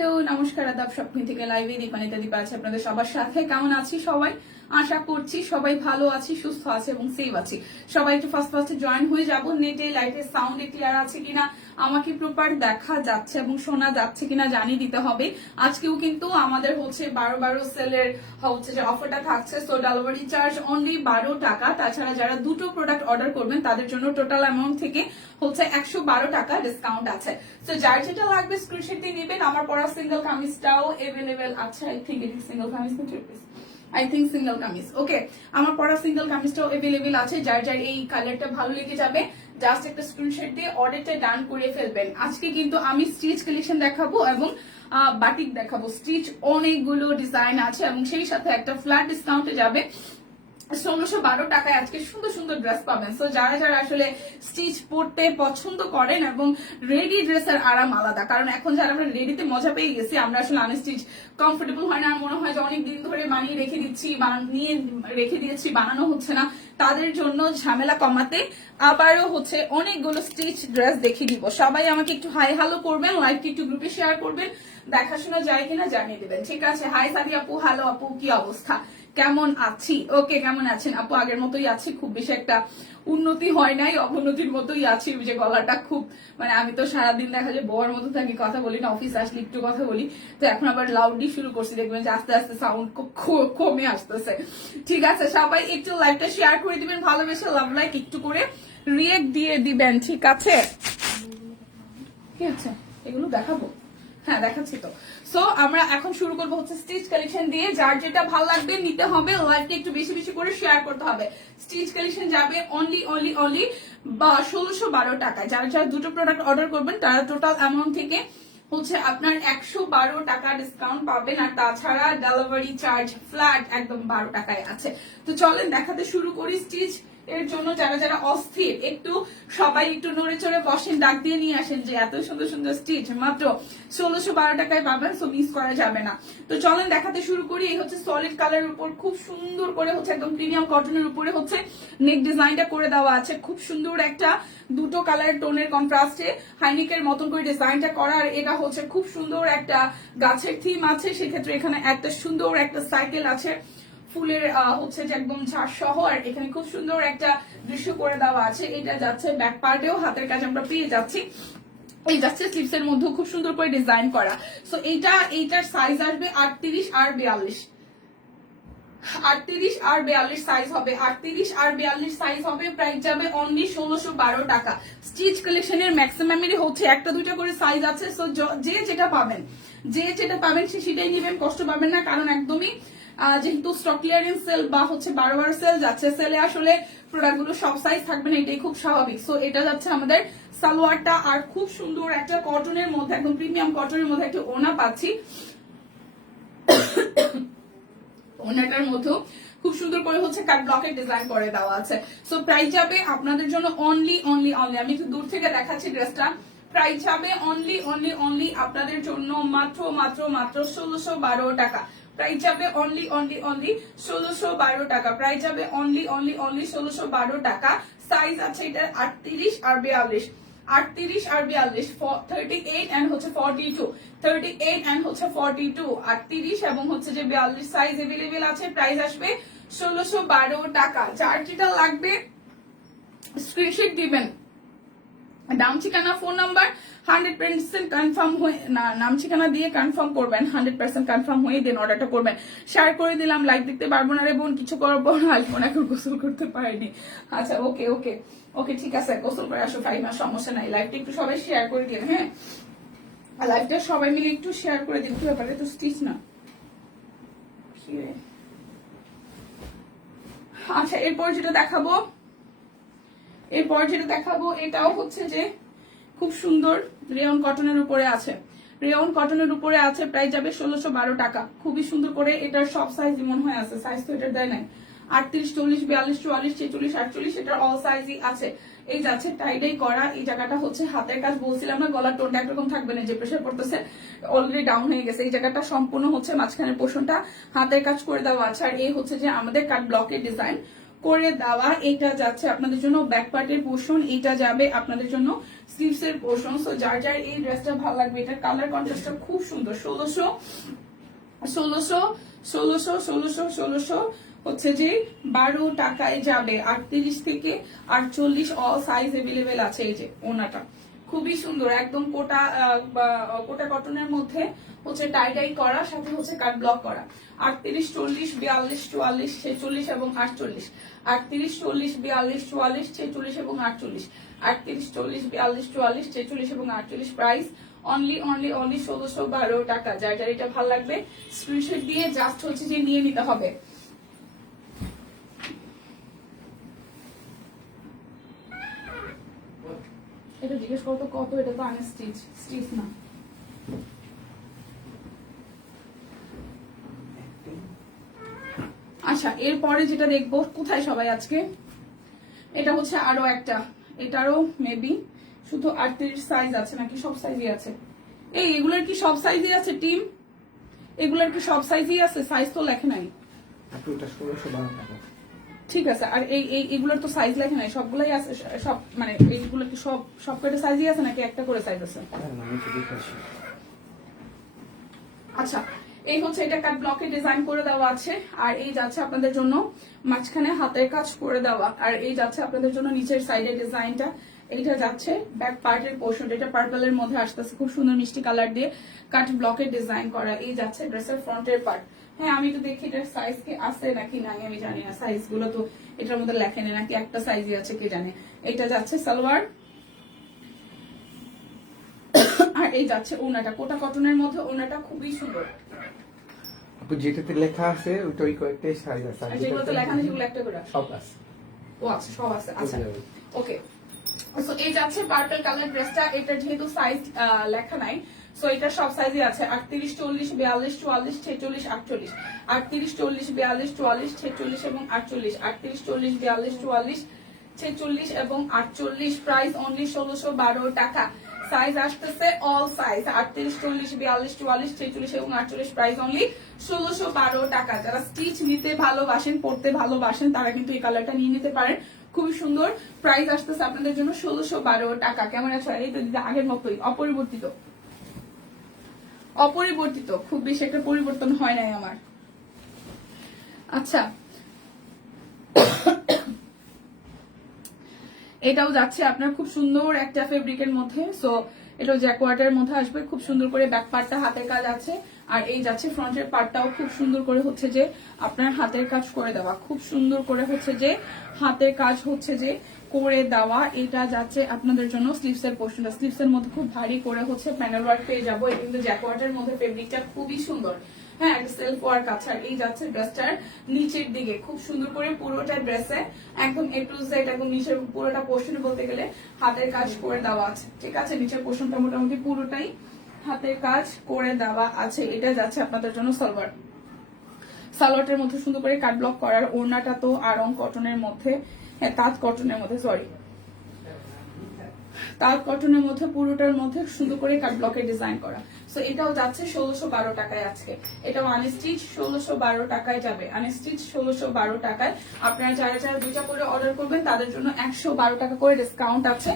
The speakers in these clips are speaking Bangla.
হ্যালো নমস্কার আদাব স্বপ্ন থেকে লাইভে দীপানিতা দীপা আছে আপনাদের সবার সাথে। কেমন আছি সবাই? আশা করছি সবাই ভালো আছি, সুস্থ আছে এবং সেভ আছি। সবাই একটু ফার্স্ট জয়েন হয়ে যাব। নেটে লাইটের সাউন্ড ক্লিয়ার আছে কিনা, আমাকে প্রপার দেখা যাচ্ছে এবং শোনা যাচ্ছে কিনা জানিয়ে দিতে হবে। আজকেও কিন্তু আমাদের হচ্ছে 12 সেলের হচ্ছে যে অফারটা থাকছে। সো ডেলিভারি চার্জ অনলি 12 টাকা। তাছাড়া যারা দুটো প্রোডাক্ট অর্ডার করবেন তাদের জন্য টোটাল অ্যামাউন্ট থেকে হচ্ছে 112 টাকা ডিসকাউন্ট আছে। তো যার যেটা লাগবে স্ক্রিনশট দিয়ে নেবেন। আমার পরা সিঙ্গেল কামিজটাও এভেলেবেল আছে। I think it is single kameez না three piece, I think single kameez. Okay, আমার পরা সিঙ্গেল কামিজটাও এভেলেবেল আছে। যার যার এই কালারটা ভালো লেগে যাবে জাস্ট একটা স্ক্রিনশট দিয়ে অর্ডারটা ডান করে ফেলবেন। আজকে কিন্তু আমি স্টিচ কালেকশন দেখাবো এবং বাটিক দেখাবো। স্টিচ অনেকগুলো ডিজাইন আছে এবং সেই সাথে একটা ফ্ল্যাট ডিসকাউন্টে যাবে। 1612 টাকায় আজকে সুন্দর সুন্দর ড্রেস পাবেন। সো যারা যারা আসলে স্টিচ পরতে পছন্দ করেন এবং রেডি ড্রেসের আরাম আলাদা, কারণ এখন যারা আমরা রেডিতে মজা পেয়ে গেছি, আমরা আসলে আনস্টিচ কমফোর্টেবল হয় না, মনে হয় যে অনেক দিন ধরে বানিয়ে রেখে দিচ্ছি, নিয়ে রেখে দিয়েছি, বানানো হচ্ছে না। তাদের জন্য ঝামেলা কমাতে আবারও হচ্ছে অনেকগুলো স্টিচ ড্রেস দেখিয়ে দিব। সবাই আমাকে একটু হাই হ্যালো করবেন, লাইভটি একটু গ্রুপে শেয়ার করবেন, দেখাশোনা যায় কিনা জানিয়ে দেবেন। ঠিক আছে? হাই সাদি আপু, হ্যালো আপু, কি অবস্থা, কেমন আছি? ওকে, কেমন আছেন আপু? আগের মতোই আছি, খুব বেশি একটা উন্নতি হয় নাই, অবনতির মতোই আছি। যে গলাটা খুব মানে আমি তো সারাদিন দেখা যায় বউয়ের মতো থাকি, কথা বলি না, অফিস আসলে একটু কথা বলি, তো এখন আবার লাউডলি শুরু করছি। দেখবেন যে আস্তে আস্তে সাউন্ড কমে আসতেছে। ঠিক আছে, সবাই একটু লাইভটা শেয়ার করে দিবেন, ভালোবেসে লাভ লাইক একটু করে রিয়েক্ট দিয়ে দিবেন। ঠিক আছে? কি আছে এগুলো দেখাবো? হ্যাঁ দেখাচ্ছি তো। সো আমরা এখন শুরু করবো হচ্ছে স্টিচ কালেকশন দিয়ে। যার যেটা ভালো লাগবে নিতে হবে, লাইভটা একটু বেশি বেশি করে শেয়ার করতে হবে। স্টিচ কালেকশন যাবে অনলি 1612 টাকায়। যারা যারা দুটো প্রোডাক্ট অর্ডার করবেন তারা টোটাল অ্যামাউন্ট থেকে হচ্ছে আপনার 112 টাকা ডিসকাউন্ট পাবেন। আর তাছাড়া ডেলিভারি চার্জ ফ্ল্যাট একদম 12 টাকায় আছে। তো চলেন দেখাতে শুরু করি। স্টিচ এর জন্য যারা যারা অস্থির, একটু সবাই একটু নড়ে চড়ে বসেন, ডাক দিয়ে নিয়ে আসেন যে এত সুন্দর সুন্দর স্টিচ মাত্র 1612 টাকায় পাবেন। সো মিস করা যাবে না। তো চলেন দেখাতে শুরু করি। এই হচ্ছে সলিড কালারের উপর খুব সুন্দর করে হচ্ছে একদম প্রিমিয়াম কটনের উপরে হচ্ছে নেক ডিজাইনটা করে দেওয়া আছে। খুব সুন্দর একটা দুটো কালারের টোনের কন্ট্রাস্টে হাইনিকের মতন করে ডিজাইনটা করা। আর এটা হচ্ছে খুব সুন্দর একটা গাছের থিম আছে, সেক্ষেত্রে এখানে একটা সুন্দর একটা সাইকেল আছে ফুলের হচ্ছে যে একদম ঝাড় সহ। আর এখানে খুব সুন্দর একটা দৃশ্য করে দেওয়া আছে। এটা যাচ্ছে ব্যাক পার্টেও হাতের কাজ আমরা পেয়ে যাচ্ছি। এই যাচ্ছে স্লিপস এর মধ্যে খুব সুন্দর করে ডিজাইন করা। সো এইটার সাইজ আসবে 38 আর 42, 38 আর 42 সাইজ হবে। 38 আর 42 সাইজ হবে। প্রাইস যাবে অনলি 1612 টাকা। স্টিচ কালেকশনের ম্যাক্সিমামেরই হচ্ছে একটা দুইটা করে সাইজ আছে। সো যে যেটা পাবেন সে সেটাই নেবেন, কষ্ট পাবেন না। কারণ একদমই যেহেতু স্টক ক্লিয়ারেন্স সেল বা হচ্ছে 12 সেল যাচ্ছে, সেলে আসলে প্রোডাক্টগুলো সব সাইজ থাকবে না, এটাই খুব স্বাভাবিক। সো এটা যাচ্ছে আমাদের সালোয়ারটা। আর খুব সুন্দর একটা কটনের মধ্যে, একদম প্রিমিয়াম কটনের মধ্যে একটা ওনা পাচ্ছি। ওনাটার মধ্যে খুব সুন্দর করে হচ্ছে কাট ব্লকের ডিজাইন করে দেওয়া আছে। সো প্রাইস যাবে আপনাদের জন্য অনলি আমি একটু দূর থেকে দেখাচ্ছি ড্রেসটা। প্রাইস যাবে অনলি আপনাদের জন্য মাত্র 1612 টাকা। প্রাইস যাবে অনলি 1612 টাকা। প্রাইস যাবে অনলি 1612 টাকা। সাইজ আছে এটা 38 আর 42, 38 আর 42, 38 এন্ড হচ্ছে 42, 38 এন্ড হচ্ছে 42, 38 এবং হচ্ছে যে 42 সাইজ अवेलेबल আছে। প্রাইস আসবে 1612 টাকা। যার যেটা লাগবে স্ক্রিনশট দিবেন। নাম ঠিকানা ফোন নাম্বার 100% কনফার্ম হয়ে নাম ঠিকানা দিয়ে কনফার্ম করবেন। 100% কনফার্ম হয়ে দেন অর্ডারটা করবেন। শেয়ার করে দিলাম। লাইক দেখতে পারবো না রে বোন, কিছু করবো না, আইফোন এখন গোসল করতে পারিনি। আচ্ছা ওকে ওকে ওকে ঠিক আছে, গোসল করে আসো 5 মাস, সমস্যা নাই। লাইভটা একটু সবাই শেয়ার করে দিন। হ্যাঁ, লাইভটা সবাই মিলে একটু শেয়ার করে দিন। কি ব্যাপারে তো স্টিচ না। আচ্ছা এরপর যেটা দেখাবো এটাও হচ্ছে যে খুব সুন্দর রেয়ন কটনের উপরে আছে। প্রাইস যাবে 1612 টাকা। খুবই সুন্দর করে এটার সব সাইজ মনে হয় আছে। সাইজ তো এটার দেয় নাই। 38, 40, 42, 44, 46, 48 এটার অল সাইজই আছে। এই যাচ্ছে টাইডাই করা। এই জায়গাটা হচ্ছে হাতের কাজ, বলছিলাম না গলার টোনটা একরকম থাকবে না, যে প্রেশার পড়তেছে অলরেডি ডাউন হয়ে গেছে। এই জায়গাটা সম্পূর্ণ হচ্ছে মাঝখানের পোর্শনটা হাতের কাজ করে দেওয়া আছে। আর এই হচ্ছে যে আমাদের কাট ব্লকের ডিজাইন। করে দেওয়া। এটা যাচ্ছে আপনাদের জন্য ব্যাক পার্টের পোর্শন, এটা যাবে আপনাদের জন্য স্লিভস এর পোর্শন। সো যার যার এই ড্রেসটা ভালো লাগবে, এটা কালার কন্ট্রাস্টটা খুব সুন্দর। 1600 হচ্ছে যে 12 টাকায় যাবে। 38 থেকে 48 অল সাইজ এভেলেবেল আছে। এই যে ওনাটা খুবই সুন্দর, একদম কোটা কোটা কটনের মধ্যে হচ্ছে টাই টাই করা, সাথে হচ্ছে কাট ব্লক করা। 38, 40, 42, 44, 46 এবং 48। 38, 40, 42, 44, 46 এবং 48। 38, 40, 42, 44, 46 এবং 48। প্রাইস অনলি 1612 টাকা। যার যার এটা ভালো লাগবে স্ক্রিনশট দিয়ে জাস্ট হচ্ছে যে নিয়ে নিতে হবে। এটা জিজ্ঞেস করতো কত, এটা তো আনস্টিচ, স্টিচ না। আচ্ছা, এরপরে যেটা দেখবো, কোথায় সবাই আজকে, এটা হচ্ছে আরো একটা, এটারও মেবি শুধু 38 সাইজ আছে নাকি সব সাইজই আছে? এগুলার কি সব সাইজই আছে টিম? এগুলার কি সব সাইজই আছে? সাইজ তো লেখে নাই। ঠিক আছে, আর এইগুলোর তো সাইজ লেখে নাই, সবগুলাই আছে সব, মানে এইগুলো কি সব কয়টা সাইজই আছে নাকি একটা করে সাইজ আছে? আচ্ছা, এই হচ্ছে এটা কাট ব্লকে ডিজাইন করে দেওয়া আছে, আর এই যাচ্ছে আপনাদের জন্য মাঝখানে হাতের কাজ করে দেওয়া, আর এই যাচ্ছে আপনাদের জন্য নিচের সাইডের ডিজাইনটা। এইটা যাচ্ছে ব্যাক পার্টের পোর্শন, এটা পার্পলের মধ্যে আসতেছে, খুব সুন্দর মিষ্টি কালার দিয়ে কাট ব্লকের ডিজাইন করা। এই যাচ্ছে ড্রেসের ফ্রন্টের পার্ট। হ্যাঁ, আমি তো দেখি এটার সাইজ কি আছে নাকি নাই আমি জানি না, সাইজ গুলো তো এটার মধ্যে লেখে নেই, নাকি একটা সাইজই আছে কে জানে। এটা যাচ্ছে সালোয়ার, আর এই যাচ্ছে ওনাটা কোটা কটনের মধ্যে, ওনাটা খুবই সুন্দর। যেটাতে লেখা আছে ওটা ওই কয়েকটাই সাইজ আছে, আর যেগুলোতে লেখা নেই সেগুলো একটা করে সব আছে। ও আচ্ছা, সব আছে। আচ্ছা, ওকে। সো এই যাচ্ছে পার্পল কালার ড্রেসটা, এটা যেহেতু সাইজ লেখা নাই, সো এটা সব সাইজই আছে। 38, 40, 42, 44, 46, 48। 38, 40, 42, 44, 46 এবং 48। 38, 40, 42, 44, 46 এবং 48। প্রাইস অনলি 1612 টাকা। সাইজ আসতেছে অল সাইজ 38, 40, 42, 44, 46 এবং 48। প্রাইস অনলি 1612 টাকা। যারা স্টিচ নিতে ভালোবাসেন, পড়তে ভালোবাসেন, তারা কিন্তু এই কালারটা নিয়ে নিতে পারেন। খুবই সুন্দর। প্রাইস আসতেছে আপনাদের জন্য 1612 টাকা। কেমন আছে? এই তো আগের মতোই, অপরিবর্তিত, খুব বেশি একটা পরিবর্তন হয় নাই আমার। আচ্ছা, এটাও যাচ্ছে আপনার খুব সুন্দর একটা ফেব্রিকের মধ্যে। সো এটা জ্যাকওয়ার্ডের মধ্যে আসবে, খুব সুন্দর করে ব্যাক পার্টটা হাতের কাজ আছে, আর এই যাচ্ছে ফ্রন্টের পার্টটাও খুব সুন্দর করে হচ্ছে যে আপনার হাতের কাজ করে দেওয়া, খুব সুন্দর করে হচ্ছে যে হাতের কাজ হচ্ছে যে করে দেওয়া। এটা যাচ্ছে আপনাদের জন্য স্লিভস এর পোর্শনটা, স্লিভস এর মধ্যে খুব ভারী করে হচ্ছে প্যানেল ওয়ার্ক পেয়ে যাবো। এটা কিন্তু জ্যাকওয়ার্ডের মধ্যে ফেব্রিকটা খুবই সুন্দর। হ্যাঁ, সেলফ ওয়ার্ক আছে। আর এই যাচ্ছে ড্রেসটার নিচের দিকে খুব সুন্দর করে পুরোটা ড্রেসে একদম এ টু জেড, একদম নিচের পুরোটা পোর্শনে বলতে গেলে হাতের কাজ করে দেওয়া আছে। ঠিক আছে, নিচের পোর্শনটা মোটামুটি পুরোটাই হাতের কাজ করে দেওয়া আছে। এটা যাচ্ছে আপনাদের জন্য সালোয়ার, সালোয়ারটার মধ্যে সুন্দর করে কাট ব্লক করার। ওড়নাটা তো আরং কটনের মধ্যে, হ্যাঁ তাঁত কটনের মধ্যে, সরি তাঁত কটনের মধ্যে, পুরোটার মধ্যে সুন্দর করে কাট ব্লকের ডিজাইন করা। সো এটাও যাচ্ছে 1612 টাকায় আজকে। এটাও আনস্টিচ 1612 টাকায় যাবে, আনস্টিচ 1612 টাকায়। আপনারা যারা যারা দুইটা করে অর্ডার করবেন তাদের জন্য 112 টাকা করে ডিসকাউন্ট আছে।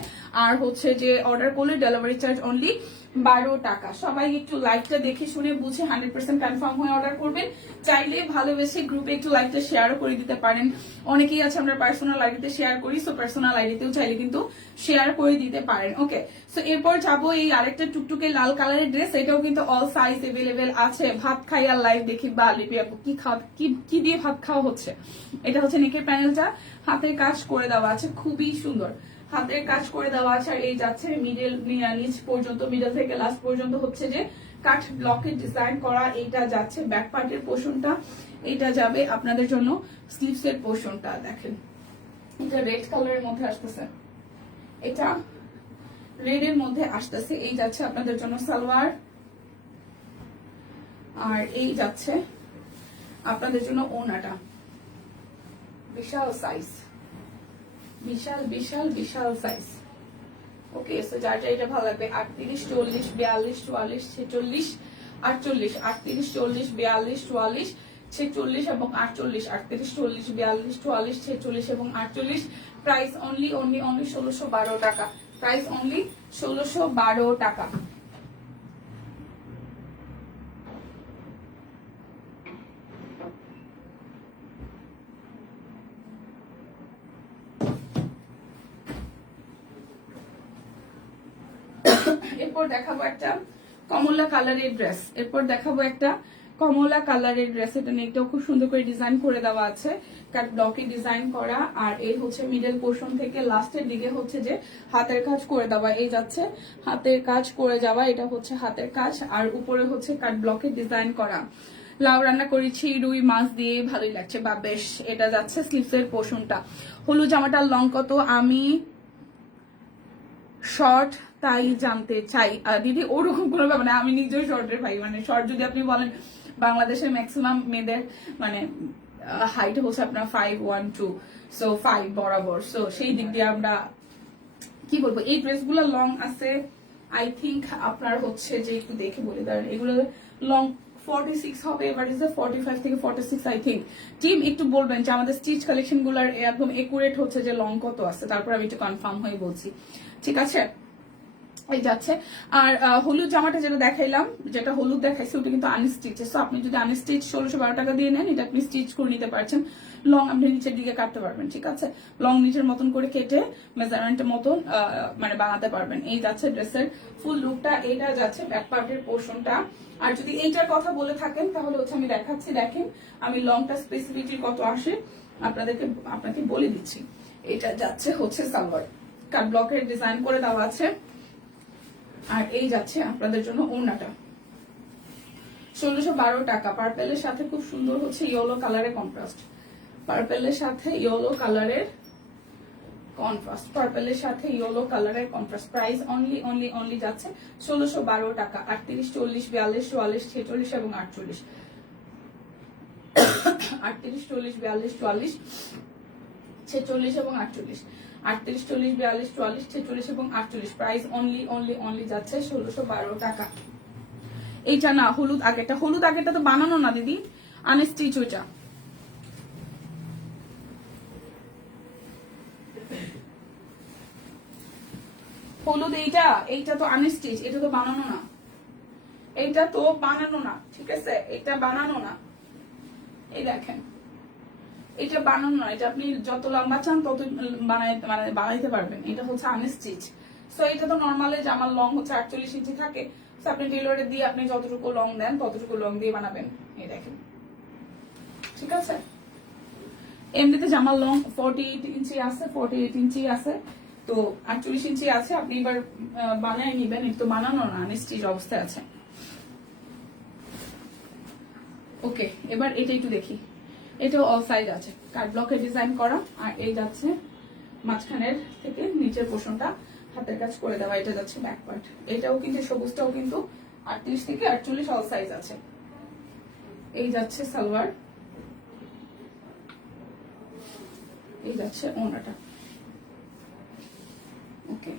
আর হচ্ছে যে অর্ডার করলে ডেলিভারি চার্জ অনলি 12 টাকা। সবাই একটু লাইভটা দেখে শুনে বুঝে 100% কনফার্ম হয়ে অর্ডার করবেন। চাইলে ভালোবেসে গ্রুপে একটু লাইভটা শেয়ারও করে দিতে পারেন। অনেকেই আছে আমরা পার্সোনাল আইডিতে শেয়ার করি, সো পার্সোনাল আইডিতেও চাইলে কিন্তু শেয়ার করে দিতে পারেন। ওকে, সো এরপর যাবো এই আরেকটা টুকটুকে লাল কালারের ড্রেস, এটাও কিন্তু অল সাইজ এভেলেবেল আছে। ভাত খাই আর লাইভ দেখি, বা লিপি আপু কি দিয়ে ভাত খাওয়া হচ্ছে। এটা হচ্ছে নেকের প্যানেলটা হাতের কাজ করে দেওয়া আছে, খুবই সুন্দর হাতের কাজ করে দেওয়া আছে। আর এই যাচ্ছে মিডল নিচ পর্যন্ত, মিডল থেকে লাস্ট পর্যন্ত হচ্ছে যে কাট ব্লকের ডিজাইন করা। এইটা যাচ্ছে ব্যাক পার্টের পোর্শনটা, এটা যাবে আপনাদের জন্য স্লিভস এর পোর্শনটা। দেখেন এটা রেড কালারের মধ্যে আসতেছে, এটা রেড এর মধ্যে আসতেছে। এই যাচ্ছে আপনাদের জন্য সালোয়ার, আর এই যাচ্ছে আপনাদের জন্য ওড়নাটা। বিশাল সাইজ, বিশাল বিশাল বিশাল সাইজ। ওকে, সো যার যা এটা ভালো লাগবে 38, 40, 42, 44, 46, 48। 38, 40, 42, 44, 46 এবং 48, 38, 40, 42, 44, 46 এবং 48, প্রাইস অনলি 1612 টাকা, প্রাইস অনলি 1612 টাকা। এরপর দেখাবো একটা কমলা কালারের ড্রেস, এরপর দেখাবো একটা কমলা কালারের ড্রেস। এটা নেকটাও খুব সুন্দর করে ডিজাইন করে দেওয়া আছে, কাট ব্লকে ডিজাইন করা, আর এই হচ্ছে মিডল পোর্শন থেকে লাস্টের দিকে হচ্ছে যে হাতের কাজ করে দেওয়া, এই যাচ্ছে হাতের কাজ করে যাওয়া, এটা হচ্ছে হাতের কাজ, আর উপরে হচ্ছে কাট ব্লকে ডিজাইন করা। লাউ রান্না করেছি রুই মাছ দিয়ে, ভালোই লাগছে বা বেশ। এটা যাচ্ছে স্লিভসের পোর্শনটা। হলুদ জামাটার লং কত আমি শর্ট তাই জানতে চাই। দিদি ওরকম কোনো ব্যাপার না, আমি নিজেও শর্টের ভাই, মানে শর্ট যদি আপনি বলেন, বাংলাদেশের ম্যাক্সিমাম মেয়েদের মানে হাইট হচ্ছে আপনার 5'1'2", সো 5 বরাবর, সো সেই দিক দিয়ে আমরা কি বলবো, এই ড্রেসগুলো লং আছে আই থিঙ্ক আপনার হচ্ছে যে, একটু দেখে বলি দাঁড়ান, এগুলো লং 46 হবে, এবার ইজ 45 থেকে 46 আই থিঙ্ক। টিম একটু বলবেন যে আমাদের স্টিচ কালেকশন গুলার একদম একুরেট হচ্ছে যে লং কত আছে, তারপর আমি একটু কনফার্ম হয়ে বলছি, ঠিক আছে? এই যাচ্ছে। আর হলুদ জামাটা যেটা দেখাইলাম, যেটা হলুদ দেখাইছে ওটা কিন্তু আনস্টিচ, সো আপনি যদি আনস্টিচ 1612 টাকা দিয়ে নেন, এটা আপনি স্টিচ করে নিতে পারছেন। লং আপনি নিচের দিকে কাটতে পারবেন, ঠিক আছে? লং নিচের মতন করে কেটে মেজারমেন্টের মতন মানে বানাতে পারবেন। এই যাচ্ছে ড্রেসের ফুল লুকটা, এইটা যাচ্ছে ব্যাক পার্টের পোর্শনটা। আর যদি এইটার কথা বলে থাকেন তাহলে হচ্ছে আমি দেখাচ্ছি, দেখেন আমি লংটা স্পেসিফিটি কত আসে আপনাকে বলে দিচ্ছি। এটা যাচ্ছে হচ্ছে সালোয়ার, কাট ব্লকের ডিজাইন করে দেওয়া আছে, আর এই যাচ্ছে আপনাদের জন্য ওড়নাটা 1612 টাকা। পার্পেলের সাথে খুব সুন্দর হচ্ছে ইয়েলো কালারের কন্ট্রাস্ট, পার্পেলের সাথে ইয়েলো কালারের কন্ট্রাস্ট, পার্পেলের সাথে ইয়েলো কালারের কন্ট্রাস্ট। প্রাইস অনলি যাচ্ছে 1612 টাকা। 38, 40, 42, 44, 46 এবং 48, 38, 40, 42, 44, 46 এবং 48, 38, 40, 42, 44, 46 এবং 48, প্রাইস অনলি যাচ্ছে 1612 টাকা। এইটা না, হলুদ আগেরটা, হলুদ আগেরটা তো বানানো না দিদি, আনস্টিচ ওইটা। হলুদ এইটা তো আনস্টিচ, এটা তো বানানো না, এইটা তো বানানো না, ঠিক আছে? এটা বানানো না, এই দেখেন এটা বানানো না, এটা আপনি যত লম্বা চান তত বানাইতে পারবেন, এটা হচ্ছে আনস্টিচ। সো এটা তো নর্মালি জামার লং হচ্ছে 48 ইঞ্চি থাকে, সো আপনি টেলরে দিয়ে আপনি যতটুকু লং দেন ততটুকু লং দিয়ে বানাবেন, এই দেখেন, ঠিক আছে? এমনিতে জামার লং 48 ইঞ্চি আছে, 48 ইঞ্চি আছে, তো 48 ইঞ্চি আছে, আপনি এবার বানায় নিবেন, এটা তো বানানো না, আনস্টিচ অবস্থায় আছে। ওকে, এবার এটা একটু দেখি, এটাও অল সাইজ আছে, কাট ব্লকে ডিজাইন করা, আর এই যাচ্ছে মাঝখানের থেকে নিচের পোর্শনটা হাতের কাজ করে দেওয়া, এটা যাচ্ছে ব্যাক পার্ট। এটাও কিন্তু সবুজটাও কিন্তু 38 থেকে 48 অল সাইজ আছে। এই যাচ্ছে সালোয়ার, এই যাচ্ছে ওড়নাটা, ওকে,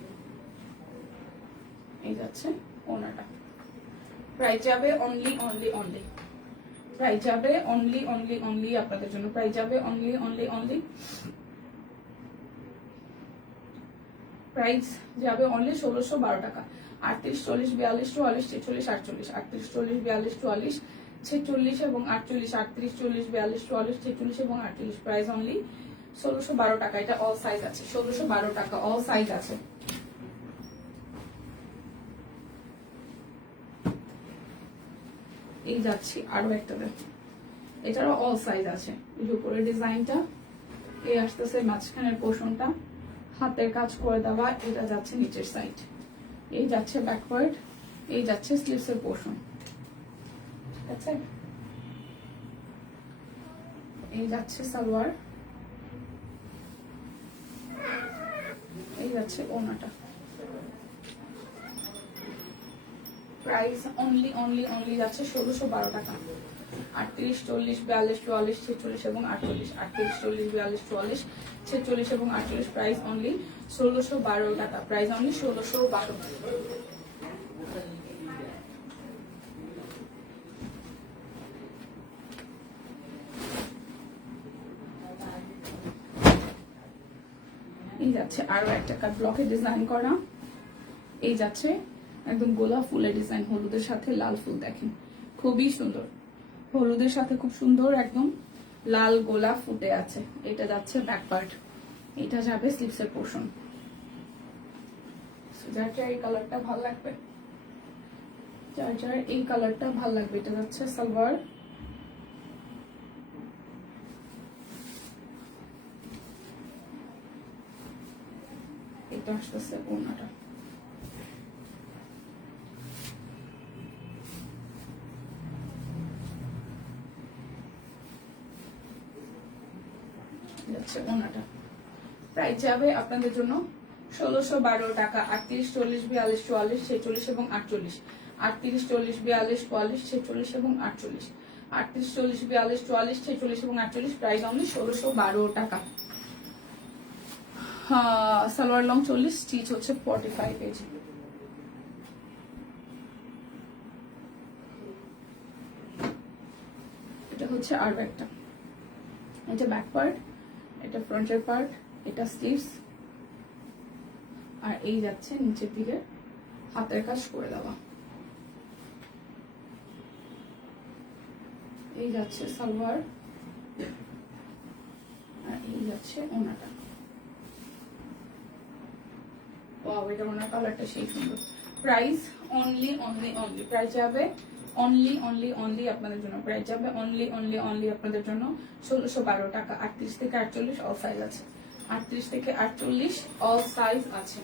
এই যাচ্ছে ওড়নাটা। প্রাইস যাবে অনলি প্রাইস যাবে অনলি আপনাদের জন্য, প্রাইস যাবে অনলি প্রাইস যাবে অনলি 1612 টাকা। 38, 40, 42, 44, 46, 48, 38, 40, 42, 44, 46 এবং 48, 38, 40, 42, 44, 46 এবং 48, প্রাইস অনলি 1612 টাকা। এটা অল সাইজ আছে, 1612 টাকা অল সাইজ আছে। এই যাচ্ছি আরো একটা দেখ, এটারও অল সাইজ আছে। এই উপরের ডিজাইনটা, এই আসতেছে মাঝখানের পোর্শনটা হাতের কাজ করে দেওয়া, এটা যাচ্ছে নিচের সাইড, এই যাচ্ছে ব্যাকওয়ার্ড, এই যাচ্ছে স্লিভসের পোর্শন, ঠিক আছে? এই যাচ্ছে সালোয়ার, এই যাচ্ছে ওড়নাটা। প্রাইস অনলি যাচ্ছে 1612 টাকা। 38, 40, 42, 44, 46 এবং 48, 38, 40, 42, 44, 46 এবং 48, প্রাইস অনলি 1612 টাকা, প্রাইস অনলি 1612। যাচ্ছে আরো একটা কাট ব্লকে ডিজাইন করা, এই যাচ্ছে একদম গোলাপ ফুলের ডিজাইন, হলুদের সাথে লাল ফুল দেখেন খুবই সুন্দর, হলুদের সাথে খুব সুন্দর একদম লাল গোলাপ ফুটে আছে। এটা যাচ্ছে ব্যাক পার্ট, এটা যাবে স্লিভসের পোর্শন। যার এই কালারটা ভালো লাগবে, যার এই কালারটা ভালো লাগবে, এটা যাচ্ছে সালোয়ার, এটা আসতেছে ওড়নাটা। যাচ্ছে ওড়নাটা, প্রাইস যাবে আপনাদের জন্য 1612 টাকা। 38, 40, 42, 44, 46 এবং 48, 38, 40, 42, 44, 46 এবং 48, 38, 40, 42, 44, 46 এবং 48, প্রাইস অনলি 1612 টাকা। সালোয়ার লং 40, স্টিচ হচ্ছে 45 পেজ। এটা হচ্ছে আর একটা, এটা ব্যাক পার্ট, এটা ফ্রন্টের পার্ট, এটা স্লিভস, আর এই যাচ্ছে নিচের দিকে হাতের কাজ করে দেওয়া, এই যাচ্ছে সালোয়ার, আর এই যাচ্ছে ওড়নাটা। ওয়াও, এটা ওড়নার কালারটা সেই সুন্দর। প্রাইস অনলি প্রাইস যাবে অনলি আপনাদের জন্য, প্রাইস যাবে অনলি আপনাদের জন্য 1612 টাকা। 38 থেকে 48 অল সাইজ আছে, 38 থেকে 48 অল সাইজ আছে।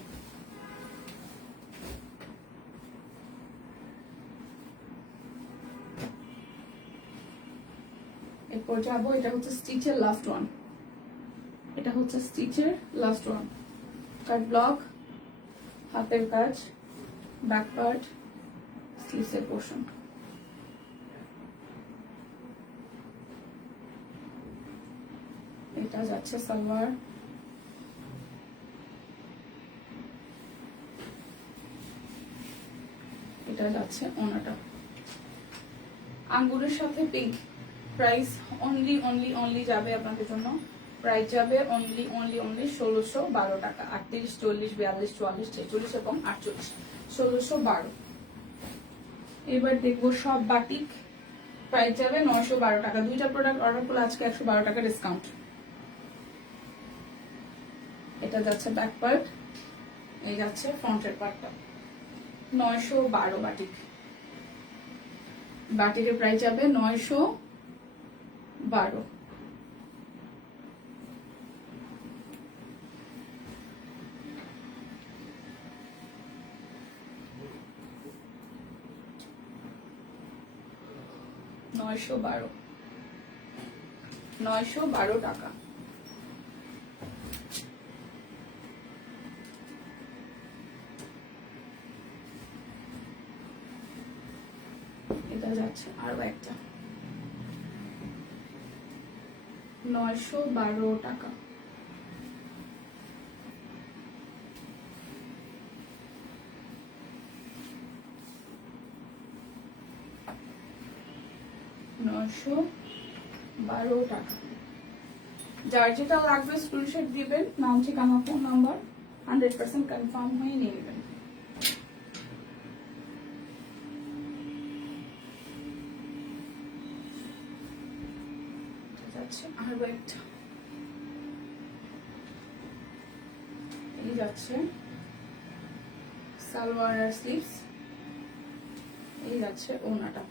এরপর যাবো, এটা হচ্ছে স্টিচের লাস্ট ওয়ান, এটা হচ্ছে স্টিচের লাস্ট ওয়ান। কাট ব্লক, হাতের কাজ, ব্যাক পার্ট, স্লিভসের পোর্শন। এটা যাচ্ছে সালোয়ার, এটা যাচ্ছে ওড়নাটা। আঙ্গুরের সাথে পিঙ্ক, প্রাইস অনলি যাবে আপনাদের জন্য, প্রাইস যাবে অনলি 1612 টাকা। 38, 40, 42, 44, 46 এবং 48, 1612। এবার দেখবো সব বাটিক, প্রাইস যাবে 912 টাকা। দুইটা প্রোডাক্ট অর্ডার করলে আজকে 112 টাকা ডিসকাউন্ট। এটা যাচ্ছে ব্যাক পার্ট, এই যাচ্ছে ফ্রন্টের পার্টটা, 912 বাটিক। বাটিকের প্রাইস যাবে 912। $912 টাকা। এটা যাচ্ছে আরো একটা, 912 টাকা। $912 টাকা। যার যেটা লাগবে স্ক্রিনশট দিবেন, নাম, ঠিকানা, ফোন নাম্বার, 100% কনফার্ম হয়ে নিয়ে নেবেন। আরো একটা, এই যাচ্ছে সালোয়ার আর স্লিভস, এই যাচ্ছে ওড়নাটা।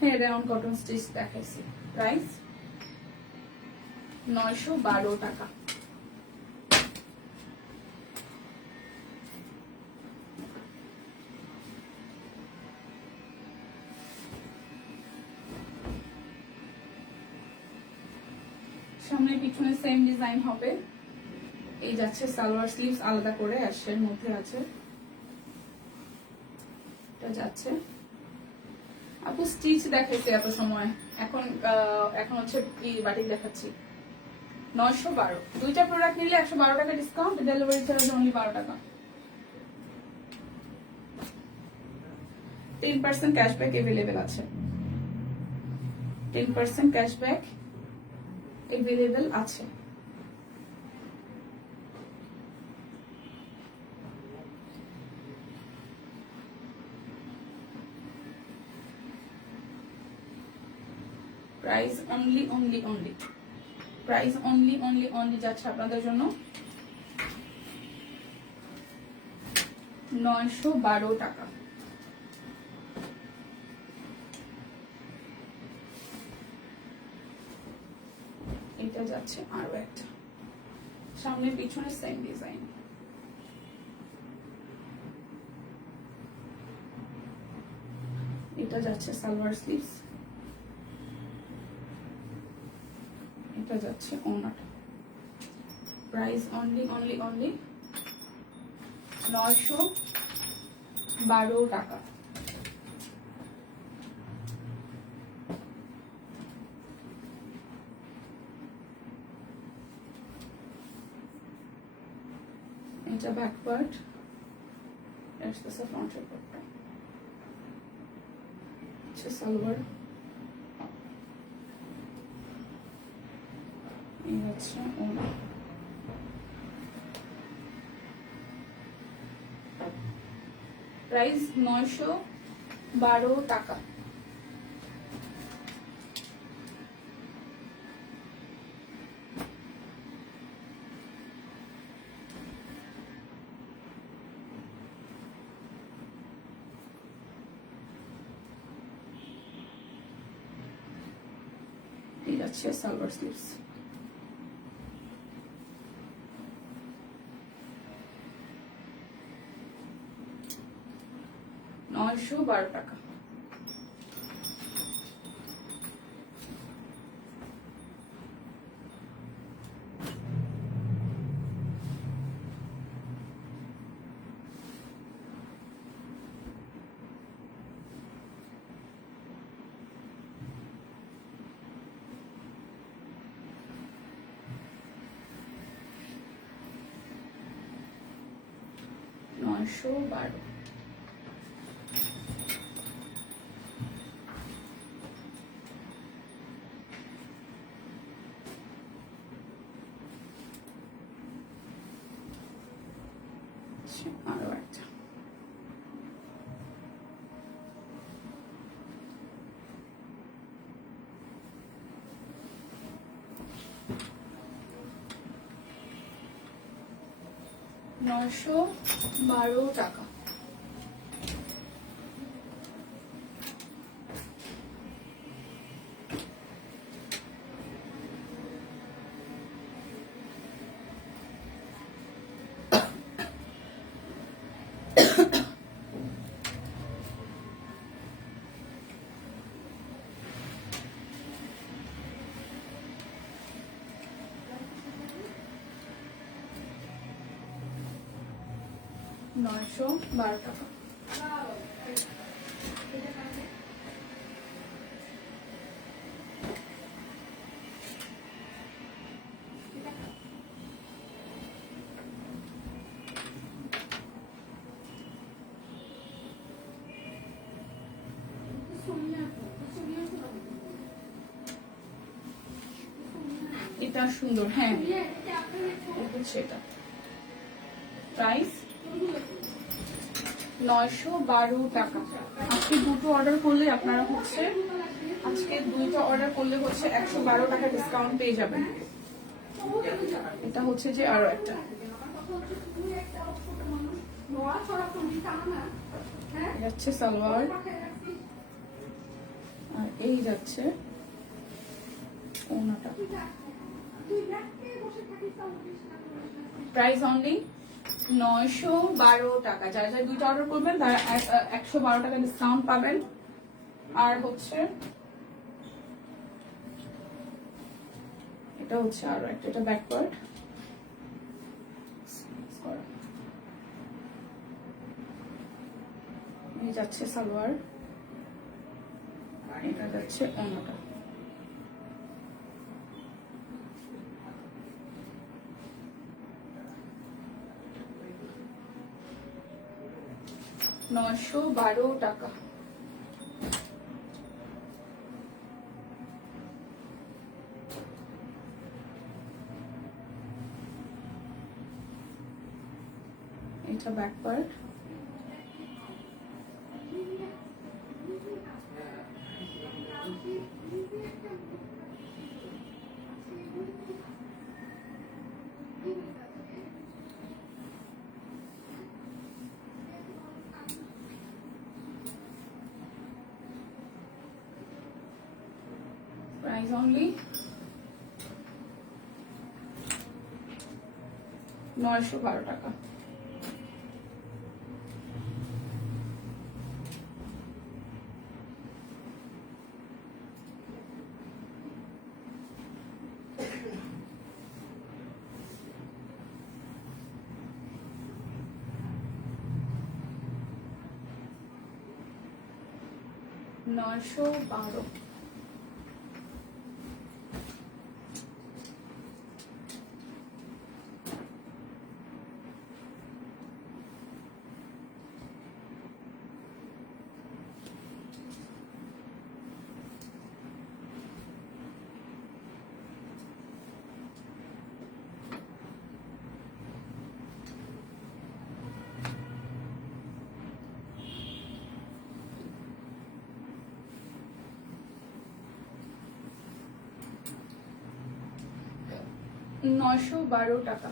হ্যাঁ, রাউন্ড কটন স্টিচ দেখাইছি। প্রাইস 912 টাকা। সামনে পিছনে সেম ডিজাইন হবে, এই যাচ্ছে সালোয়ার স্লিভস আলাদা করে অ্যাশের মধ্যে আছে, এটা যাচ্ছে। আপু স্টিচ দেখাইছে এত সময়, এখন হচ্ছে কি বাটিক দেখাচ্ছি। 912, দুইটা প্রোডাক্ট নিলে 112 টাকা ডিসকাউন্ট, ডেলিভারি চার্জ অনলি 12 টাকা। 10% ক্যাশব্যাক এভেলেবেল আছে, 10% ক্যাশব্যাক এভেলেবেল আছে। প্রাইস অনলি প্রাইস অনলি যাচ্ছে আপনাদের জন্য 912 টাকা। এটা যাচ্ছে আরো একটা, সামনে পিছনে সেম ডিজাইন। এটা যাচ্ছে সালোয়ার স্লিভস, এটা যাচ্ছে ওড়নাটা। প্রাইস অনলি 912 টাকা। এটা ব্যাক পার্ট, এটা ফ্রন্টের পার্টটা, আচ্ছা সালোয়ার, এই হচ্ছে ওড়না। প্রাইস 912 টাকা। এই যাচ্ছে সালোয়ার স্লিভস। $912 টাকা। $912। আরো একটা, $912 টাকা। $912 টাকা। এটা সুন্দর, হ্যাঁ সেটা। প্রাইস 912 টাকা। আজকে দুটো অর্ডার করলে আপনারা হচ্ছে, আজকে দুইটা অর্ডার করলে হচ্ছে 112 টাকা ডিসকাউন্ট পেয়ে যাবেন। এটা হচ্ছে যে আরো একটা, যাচ্ছে সালোয়ার, আর এই যাচ্ছে ওড়নাটা। প্রাইস অনলি 912 টাকা। যারা যারা দুইটা অর্ডার করবেন তারা 112 টাকা ডিসকাউন্ট পাবেন। আর হচ্ছে এটা হচ্ছে আরো একটা, এটা ব্যাক পার্ট, এই যাচ্ছে সালোয়ার, এটা যাচ্ছে ওড়নাটা। $912 টাকা। এটা ব্যাক পার্ট, প্রাইস অনলি 912 টাকা। নয়শো 12। নয়শো 12 টাকা।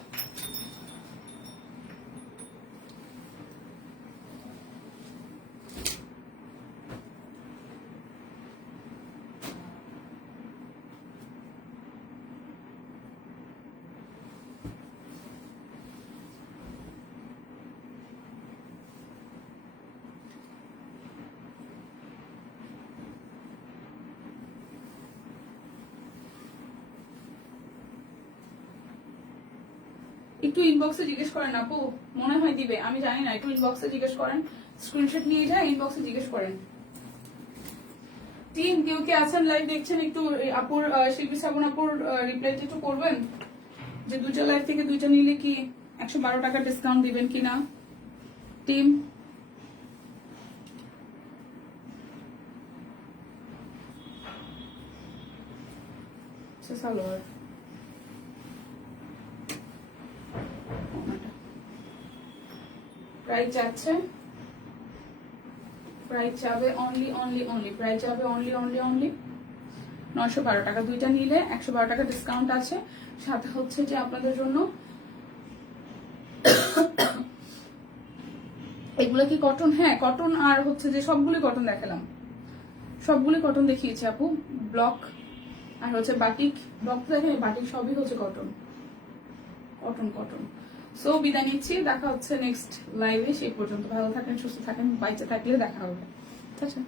একটু ইনবক্সে জিজ্ঞেস করেন আপু, মনে হয় দিবে, আমি জানি না, একটু ইনবক্সে জিজ্ঞেস করেন, স্ক্রিনশট নিয়ে যায় ইনবক্সে জিজ্ঞেস করেন। টিম কেউ কে আছেন লাইভ দেখছেন, একটু আপুর শিল্পী শ্রাবণ আপুর রিপ্লাইটা একটু করবেন যে দুটো লাইভ থেকে দুইটা নিলে কি 112 টাকা ডিসকাউন্ট দিবেন কিনা টিম। সালোয়ার প্রাইস যাচ্ছে, প্রাইস যাবে অনলি অনলি অনলি, প্রাইস যাবে অনলি অনলি অনলি 912 টাকা। দুইটা নিলে 112 টাকা ডিসকাউন্ট আছে, সাথে হচ্ছে যে আপনাদের জন্য এগুলো কি কটন? হ্যাঁ কটন, আর হচ্ছে যে সবগুলি কটন দেখালাম, সবগুলি কটন দেখিয়েছি আপু। ব্লক আর হচ্ছে বাটিক, ব্লক তো দেখেন, বাটিক সবই হচ্ছে কটন কটন কটন। সো বিদায় নিচ্ছি, দেখা হচ্ছে নেক্সট লাইভে। সেই পর্যন্ত ভালো থাকেন, সুস্থ থাকেন, বাইচে থাকলে দেখা হবে। ঠিক আছে।